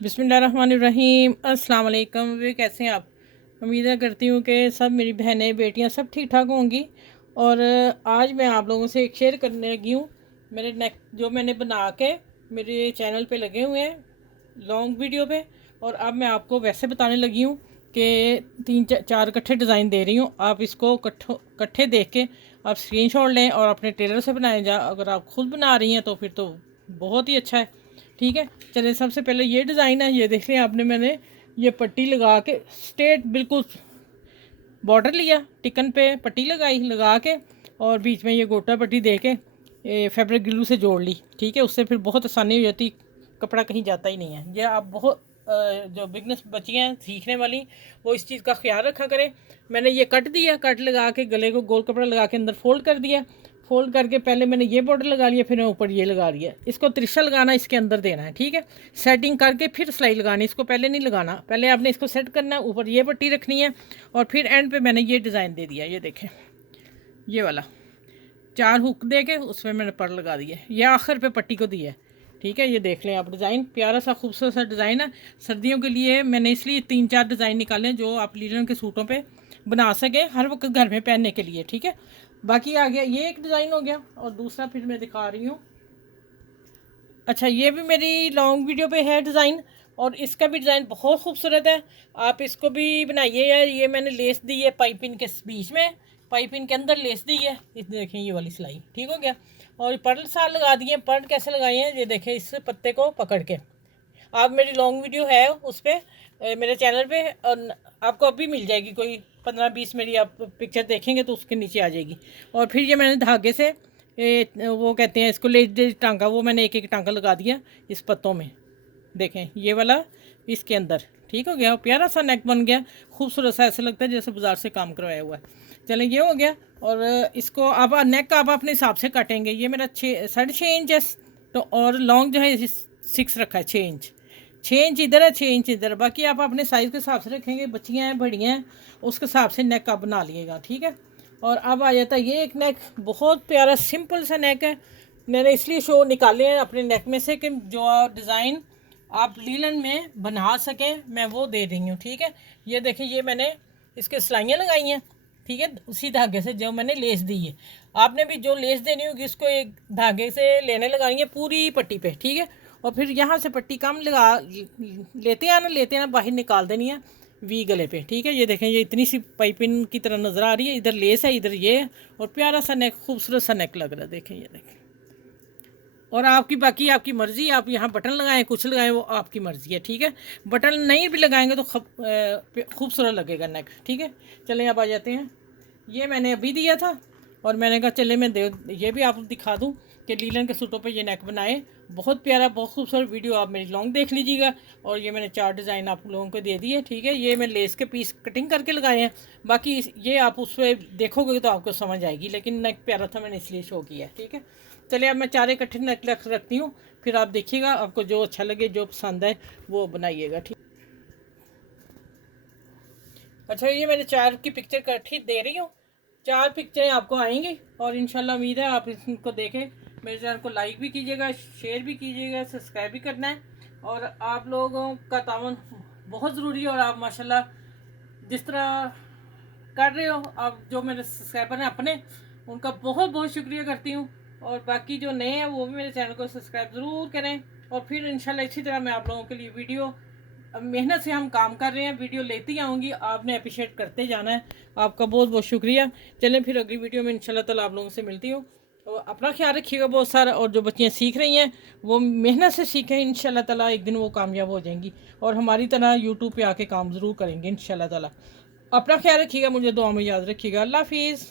बिस्मिल्लाहिर्रहमानिर्रहीम। अस्सलाम वालेकुम। वे कैसे हैं आप? उम्मीद करती हूँ कि सब मेरी बहनें बेटियाँ सब ठीक ठाक होंगी। और आज मैं आप लोगों से एक शेयर करने लगी हूँ मेरे नेक जो मैंने बना के मेरे चैनल पे लगे हुए हैं लॉन्ग वीडियो पे। और अब मैं आपको वैसे बताने लगी हूँ कि तीन चार इकट्ठे डिज़ाइन दे रही हूँ। आप इसको इकट्ठे देख के आप स्क्रीनशॉट लें और अपने टेलर से बनाएं। जा अगर आप खुद बना रही हैं तो फिर तो बहुत ही अच्छा है। ठीक है, चलिए सबसे पहले ये डिज़ाइन है, ये देख लें आपने। मैंने ये पट्टी लगा के स्ट्रेट बिल्कुल बॉर्डर लिया, टिकन पे पट्टी लगाई लगा के, और बीच में ये गोटा पट्टी दे के फैब्रिक ग्लू से जोड़ ली। ठीक है, उससे फिर बहुत आसानी हो जाती, कपड़ा कहीं जाता ही नहीं है। ये आप बहुत जो बिगनेस बच्चियाँ हैं सीखने वाली, वो इस चीज़ का ख्याल रखा करें। मैंने ये कट दिया, कट लगा के गले को गोल कपड़ा लगा के अंदर फोल्ड कर दिया। फोल्ड करके पहले मैंने ये बॉर्डर लगा लिया, फिर मैं ऊपर ये लगा लिया। इसको तिरछा लगाना, इसके अंदर देना है। ठीक है, सेटिंग करके फिर सिलाई लगानी, इसको पहले नहीं लगाना। पहले आपने इसको सेट करना है, ऊपर ये पट्टी रखनी है, और फिर एंड पे मैंने ये डिज़ाइन दे दिया। ये देखें, ये वाला 4 हुक दे के उसमें मैंने पर लगा दिया, ये आखिर पे पट्टी को दिया है। ठीक है, ये देख लें आप, डिज़ाइन प्यारा सा खूबसूरत सा डिज़ाइन है। सर्दियों के लिए मैंने इसलिए 3-4 डिज़ाइन निकाले जो आप लीलन के सूटों पे बना सकें हर वक्त घर में पहनने के लिए। ठीक है, बाकी आ गया ये एक डिज़ाइन हो गया, और दूसरा फिर मैं दिखा रही हूँ। अच्छा, ये भी मेरी लॉन्ग वीडियो पे है डिज़ाइन, और इसका भी डिज़ाइन बहुत खूबसूरत है। आप इसको भी बनाइए यार। ये मैंने लेस दी है पाइपिंग के बीच में, पाइपिंग के अंदर लेस दी है। इस देखें ये वाली सिलाई, ठीक हो गया। और पर्ल साल लगा दिए। पर्ल कैसे लगाए हैं ये देखें, इस पत्ते को पकड़ के। आप मेरी लॉन्ग वीडियो है उस पर मेरे चैनल पे, और आपको अभी मिल जाएगी कोई 15-20 मेरी आप पिक्चर देखेंगे तो उसके नीचे आ जाएगी। और फिर ये मैंने धागे से वो कहते हैं इसको लेस टांका, वो मैंने एक एक टांका लगा दिया इस पत्तों में। देखें ये वाला इसके अंदर, ठीक हो गया। प्यारा सा नेक बन गया, खूबसूरत सा, ऐसा लगता है जैसे बाज़ार से काम करवाया हुआ है। चलें, ये हो गया। और इसको आप नेक आप अपने हिसाब से काटेंगे। ये मेरा 6.5 इंच है, तो और लॉन्ग जो है 6 रखा है, 6 इंच। 6 इंच इधर है, 6 इंच इधर। बाकी आप अपने साइज़ के हिसाब से रखेंगे, बच्चियाँ हैं बड़ियाँ हैं, उसके हिसाब से नेक आप बना लिएगा। ठीक है, और अब आ जाता है ये एक नेक, बहुत प्यारा सिंपल सा नेक है। मैंने इसलिए शो निकाले हैं अपने नेक में से कि जो डिज़ाइन आप लीलन में बना सकें, मैं वो दे रही हूँ। ठीक है, ये देखें, ये मैंने इसके सिलाइयाँ लगाई हैं। ठीक है, उसी धागे से जो मैंने लेस दी है। आपने भी जो लेस देनी होगी उसको एक धागे से लेने लगानी है पूरी पट्टी पे। ठीक है, और फिर यहाँ से पट्टी कम लगा लेते हैं ना बाहर निकाल देनी है वी गले पे। ठीक है, ये देखें, ये इतनी सी पाइपिंग की तरह नज़र आ रही है, इधर लेस है इधर ये है, और प्यारा सा नेक, खूबसूरत सा नेक लग रहा है। देखें, ये देखें। और आपकी बाकी आपकी मर्ज़ी, आप यहाँ बटन लगाएं कुछ लगाएं, वो आपकी मर्ज़ी है। ठीक है, बटन नहीं भी लगाएंगे तो खूबसूरत लगेगा नेक। ठीक है, चलें अब आ जाते हैं। ये मैंने अभी दिया था, और मैंने कहा चले मैं ये भी आपको दिखा दूँ कि लीलन के सूटों पे ये नेक बनाए। बहुत प्यारा, बहुत खूबसूरत। वीडियो आप मेरी लॉन्ग देख लीजिएगा। और ये मैंने 4 डिज़ाइन आप लोगों को दे दिए। ठीक है, ये मैं लेस के पीस कटिंग करके लगाए हैं। बाकी ये आप उस पर देखोगे तो आपको समझ आएगी, लेकिन नेक प्यारा था, मैंने इसलिए शो किया है। ठीक है, चलिए अब मैं 4 इकट्ठे नेक रखती हूँ, फिर आप देखिएगा, आपको जो अच्छा लगे जो पसंद है वो बनाइएगा। ठीक, अच्छा, ये मैंने 4 की पिक्चर इकट्ठी दे रही हूँ। 4 पिक्चरें आपको आएंगी, और इंशाल्लाह उम्मीद है आप इनको देखें। मेरे चैनल को लाइक भी कीजिएगा, शेयर भी कीजिएगा, सब्सक्राइब भी करना है। और आप लोगों का तावन बहुत ज़रूरी है। और आप माशाल्लाह जिस तरह कर रहे हो, आप जो मेरे सब्सक्राइबर हैं अपने, उनका बहुत बहुत शुक्रिया करती हूँ। और बाकी जो नए हैं वो भी मेरे चैनल को सब्सक्राइब ज़रूर करें। और फिर इंशाल्लाह इसी तरह मैं आप लोगों के लिए वीडियो, मेहनत से हम काम कर रहे हैं, वीडियो लेती आऊँगी, आपने अप्रिशिएट करते जाना है। आपका बहुत बहुत शुक्रिया। चलें फिर अगली वीडियो में इंशाल्लाह ताला आप लोगों से मिलती हूँ। तो अपना ख्याल रखिएगा बहुत सारा। और जो बच्चियाँ सीख रही हैं वो मेहनत से सीखें, इंशाल्लाह ताला एक दिन वो कामयाब हो जाएंगी, और हमारी तरह यूट्यूब पे आके काम ज़रूर करेंगे इंशाल्लाह ताला। अपना ख्याल रखिएगा, मुझे दुआ में याद रखिएगा। अल्लाह हाफिज़।